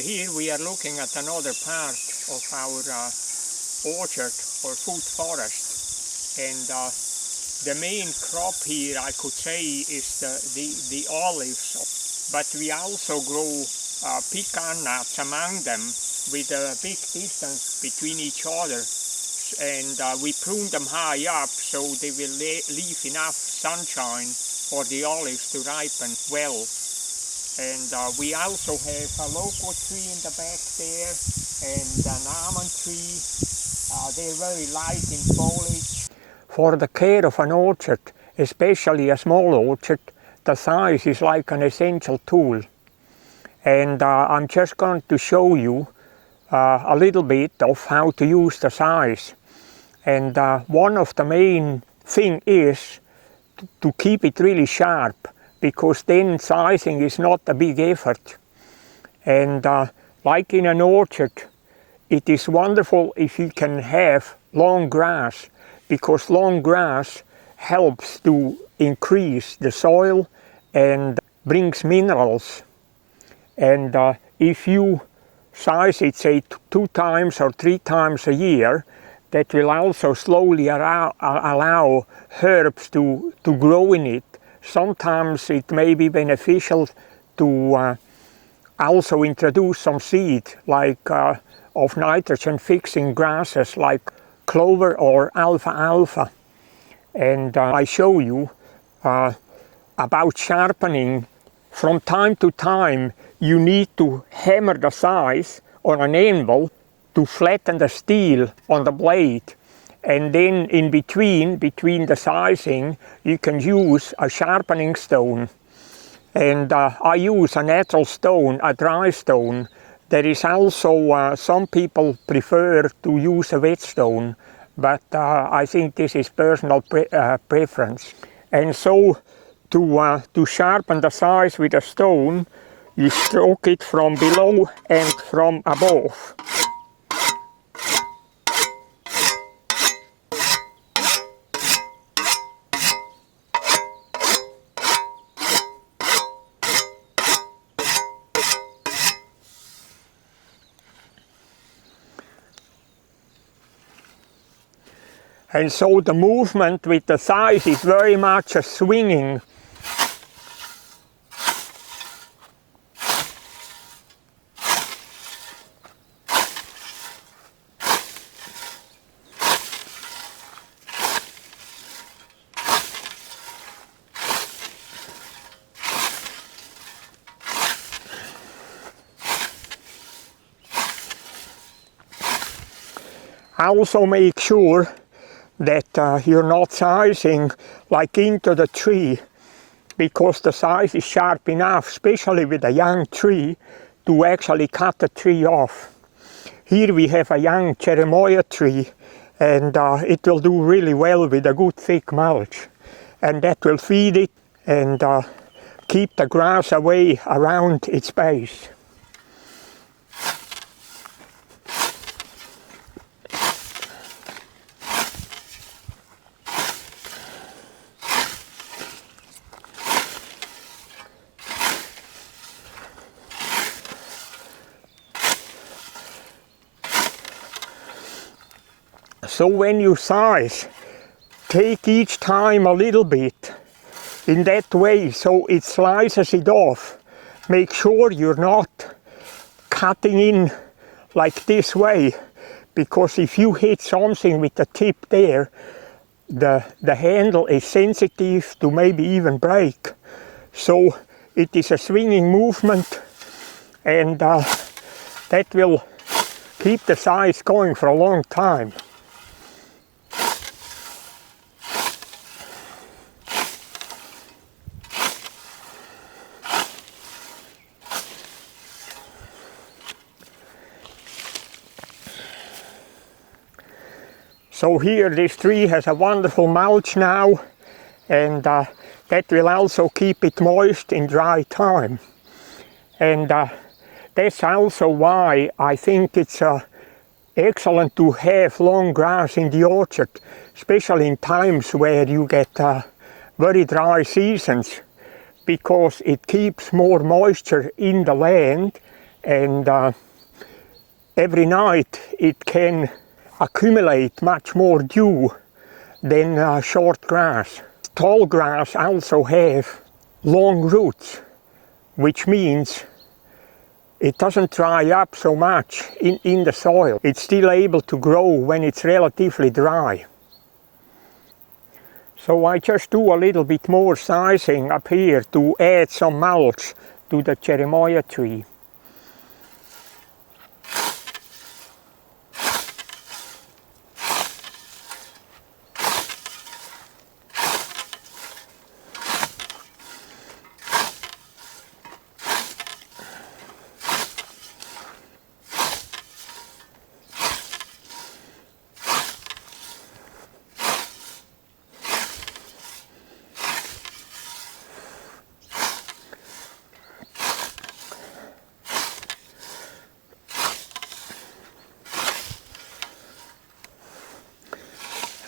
Here we are looking at another part of our orchard or fruit forest, and the main crop here, I could say, is the olives, but we also grow pecan nuts among them with a big distance between each other, and we prune them high up so they will leave enough sunshine for the olives to ripen well. And we also have a loco tree in the back there and an almond tree. They're very light in foliage. For the care of an orchard, especially a small orchard, the size is like an essential tool. And I'm just going to show you a little bit of how to use the size. And one of the main thing is to keep it really sharp, because then sizing is not a big effort. And like in an orchard, it is wonderful if we can have long grass, because long grass helps to increase the soil and brings minerals. And if you size it, say, 2 times or 3 times a year, that will also slowly allow herbs to grow in it. Sometimes it may be beneficial to also introduce some seeds like of nitrogen-fixing grasses like clover or alfalfa. And I show you about sharpening. From time to time you need to hammer the size on an anvil to flatten the steel on the blade. And then in between the sizing, you can use a sharpening stone. And I use a natural stone, a dry stone. There is also, some people prefer to use a wet stone, but I think this is personal preference. And so to sharpen the size with a stone, you stroke it from below and from above. And so the movement with the size is very much a swinging. Also make sure that you're not sizing like into the tree, because the size is sharp enough, especially with a young tree, to actually cut the tree off. Here we have a young cherimoya tree, and it will do really well with a good thick mouth, and that will feed it and keep the grass away around its base. So when you size, take each time a little bit in that way so it slices it off. Make sure you're not cutting in like this way, because if you hit something with the tip there, the handle is sensitive to maybe even break. So it is a swinging movement, and that will keep the size going for a long time. So here this tree has a wonderful mulch now, and that will also keep it moist in dry time. And that's also why I think it's excellent to have long grass in the orchard, especially in times where you get very dry seasons, because it keeps more moisture in the land and every night it can accumulate much more dew than short grass. Tall grass also has long roots, which means it doesn't dry up so much in the soil. It's still able to grow when it's relatively dry. So I just do a little bit more sizing up here to add some mulch to the Jeremiah tree.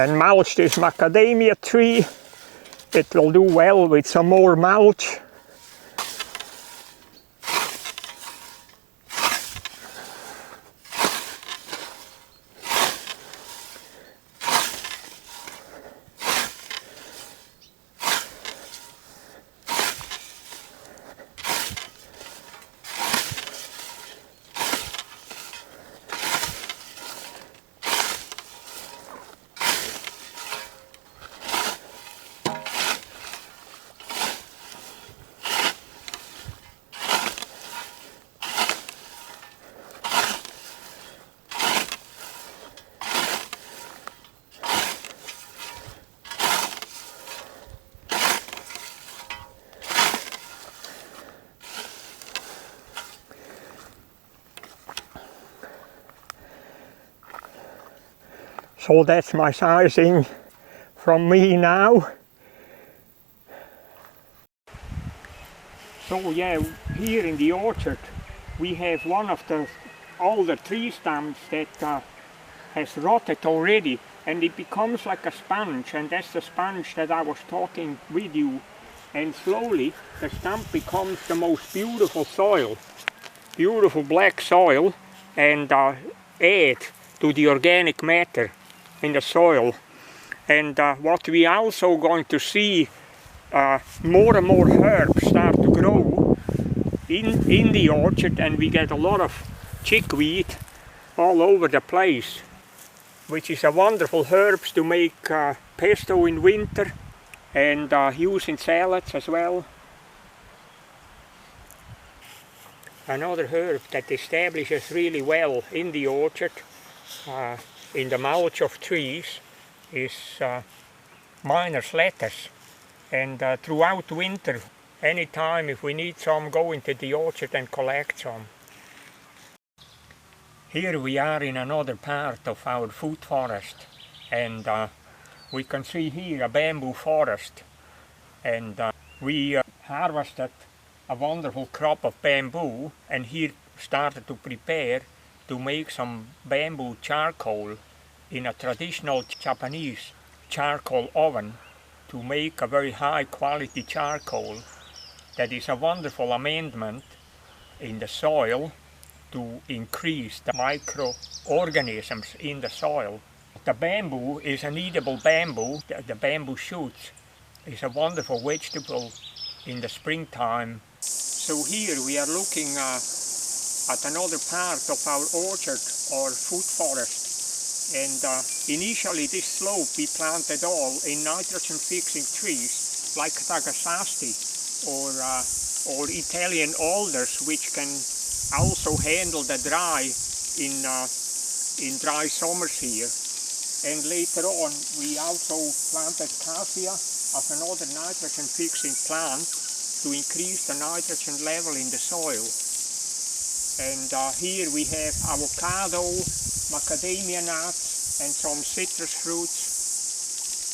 And mulch this macadamia tree. It will do well with some more mulch. So that's my sizing from me now. So yeah, here in the orchard we have one of the older tree stumps that has rotted already, and it becomes like a sponge, and that's the sponge that I was talking with you. And slowly the stump becomes the most beautiful soil, beautiful black soil, and add to the organic matter in the soil. And what we also going to see, more and more herbs start to grow in the orchard, and we get a lot of chickweed all over the place, which is a wonderful herbs to make pesto in winter and use in salads as well. Another herb that establishes really well in the orchard, in the mulch of trees, is miner's lettuce. And throughout winter, anytime if we need some, go into the orchard and collect some. Here we are in another part of our food forest, and we can see here a bamboo forest, and we harvested a wonderful crop of bamboo, and here started to prepare to make some bamboo charcoal in a traditional Japanese charcoal oven, to make a very high quality charcoal that is a wonderful amendment in the soil to increase the microorganisms in the soil. The bamboo is an edible bamboo. The bamboo shoots is a wonderful vegetable in the springtime. So here we are looking at another part of our orchard or food forest. And initially this slope we planted all in nitrogen fixing trees like Tagasasti or Italian alders, which can also handle the dry in dry summers here. And later on we also planted cassia as another nitrogen fixing plant to increase the nitrogen level in the soil. And here we have avocado, macadamia nuts, and some citrus fruits,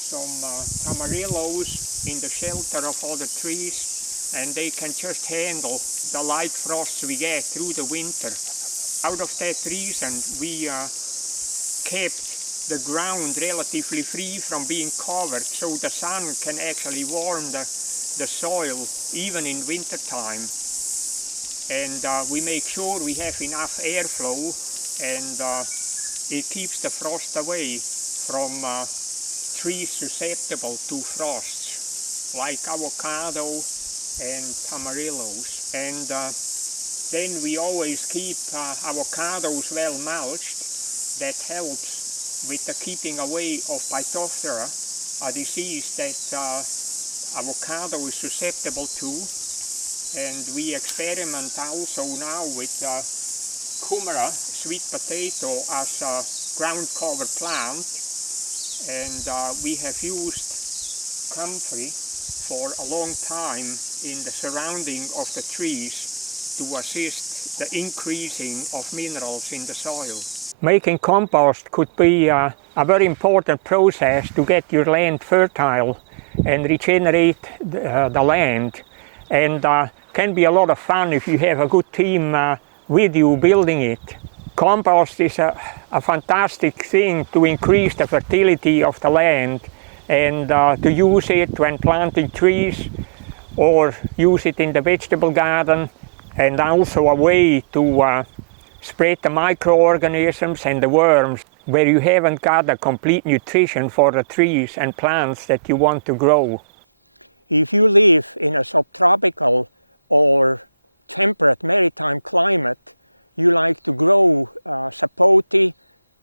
some tamarillos in the shelter of other trees, and they can just handle the light frosts we get through the winter. Out of that reason, we kept the ground relatively free from being covered, so the sun can actually warm the soil even in winter time. and we make sure we have enough airflow, and it keeps the frost away from trees susceptible to frosts like avocado and tamarillos. And then we always keep avocados well mulched. That helps with the keeping away of Phytophthora, a disease that avocado is susceptible to. And we experiment also now with kumara, sweet potato, as a ground cover plant, and we have used comfrey for a long time in the surrounding of the trees to assist the increasing of minerals in the soil. Making compost could be a very important process to get your land fertile and regenerate the land, and can be a lot of fun if you have a good team with you building it. Compost is a fantastic thing to increase the fertility of the land, and to use it when planting trees or use it in the vegetable garden, and also a way to spread the microorganisms and the worms where you haven't got a complete nutrition for the trees and plants that you want to grow. If you live in a subtropical or temperate maritime climate, you like to grow sapote,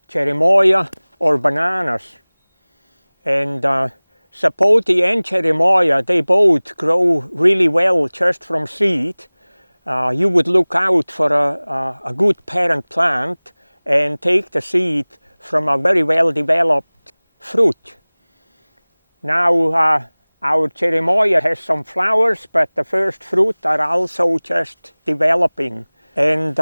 cherimoya or bananas. And sapote and cherimoya, they both grow really well just from seed. You would look out for a good parent plant and take the seed from a very well developed fruit. Now our cherimoya has some flowers, but the first fruit are also just developing. And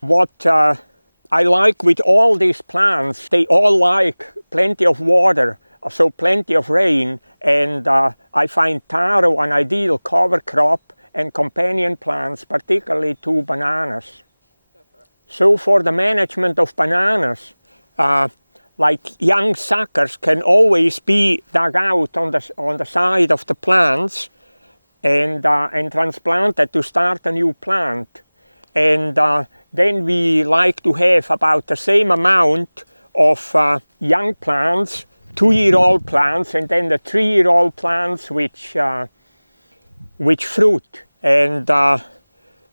what I like with all these plants, they all like plenty of water, so plenty of rain, and I find taro an ideal cover crop and companion plants, particularly to bananas. So for the management of bananas, like young suckers can always be dug out on the side of the plants and transplanted to start a new plant. And then we like to have about the same amount of young plants, 2-year-old plants, and then the 3-year-old plants which fruit. And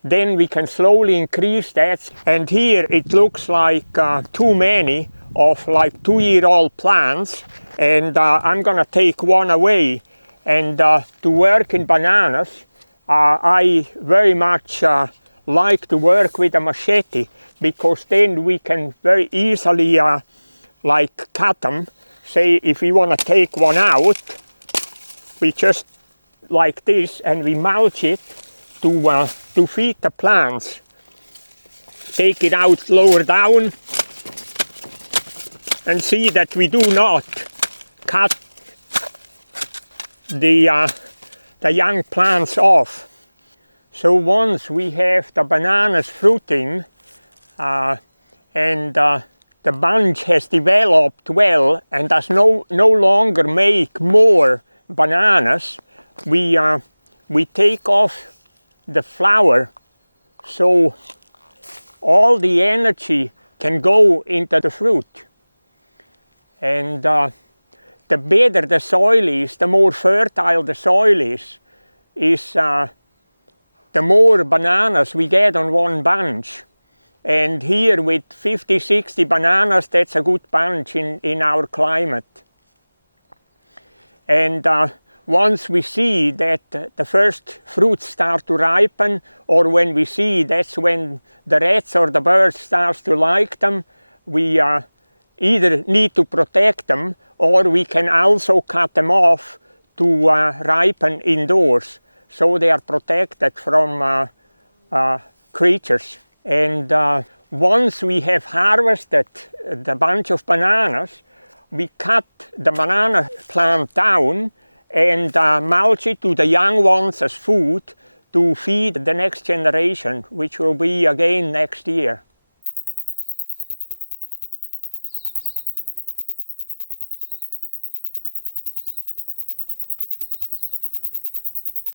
then we can slowly increase that. And here it looks like too many of like 2-year-old plants, and I'm gonna take one away. And to work in bananas, I very much like to work with a machete, because then we can very easily like cut them. Say if we want to take one out, we just like this, and we mulch it to feed the plants. Take it out lower down, and see that we do not cut the young plants off. So once we have the bananas fruiting and the bunch has developed well and does no longer make more bananas, we take off the flower, so all the energy can go into the fruit. And the better the soil is, the more fertile the soil is the more bananas we get on one bunch. And here with 50-60 bananas, that's a good bunch in our climate. And once we see that the first fruits start to ripen, or when we see that's when the rats or the birds start to like them, we either need to protect them, or we can also cut them off to ripen indoors, so they are protected from creatures. And once we have harvested the bunch of bananas, we cut the banana plant down and mulch it to the young ones as food to feed the next generation, which will be again next year.